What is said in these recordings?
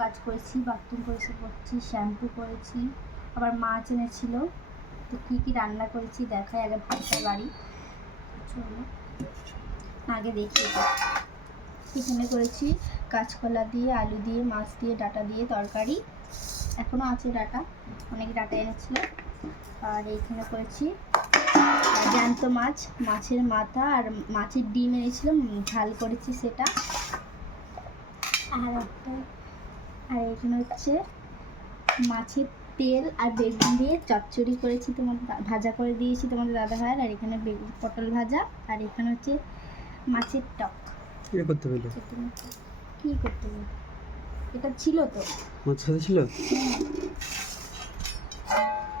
কাজ করেছি, বাথরুম পরিষ্কার করছি, শ্যাম্পু করেছি, আবার মাছ এনেছিল। তো কী কী রান্না করেছি দেখাই, আগে ভাতটা বাড়ি। চলো আগে দেখি। এখানে করেছি কাঁচকলা দিয়ে, আলু দিয়ে, মাছ দিয়ে, ডাঁটা দিয়ে তরকারি। এখনও আছে ডাঁটা, অনেক ডাঁটা এনেছিল। আর এইখানে করেছি জ্যান্ত মাছ, মাছের মাথা আর মাছের ডিম এনেছিলাম, ঝাল করেছি সেটা। আর এখানে হচ্ছে মাছের তেল আর বেগুন দিয়ে চচ্চড়ি করেছি, তোমাদের ভাজা করে দিয়েছি তোমাদের দাদা ভাইয়ের। আর এখানে বেগুন পটল ভাজা। আর এখানে হচ্ছে মাছের টক। কি করতে হলো? কি করতে হলো? এটা ছিল তো, মাছ সাথে ছিল।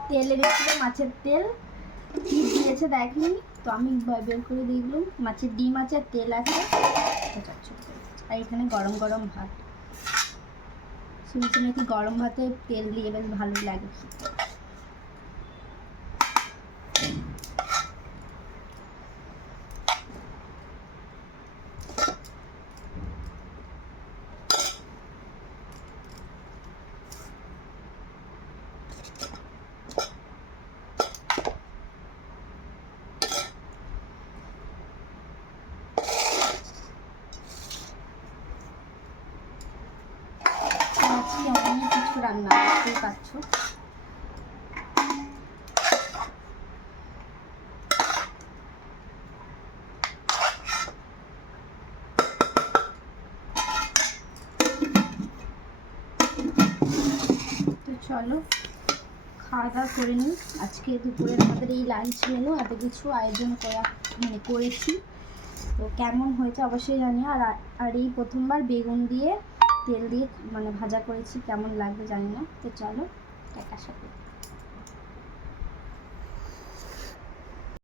তেল এনেছিল, মাছের তেল। কি দিয়েছে দেখিনি তো, আমি বের করে দেখলাম মাছের ডিম আছে আর তেল আছে। আর এখানে গরম গরম ভাত। শুনছি নাকি গরম ভাতে তেল দিয়ে বেশ ভালোই লাগে। আজকে অনেক কিছু রান্না করতেই পারছো। তো চলো খাওয়া দাওয়া করে নিই। আজকে দুপুরের আমাদের এই লাঞ্চ মেনু এত কিছু আয়োজন করেছি। তো কেমন হয়েছে অবশ্যই জানিও। আর এই প্রথমবার বেগুন দিয়ে তেল দিয়ে ভাজা করেছি, কেমন লাগবে জানি না। তো চলো টাটা সাথে।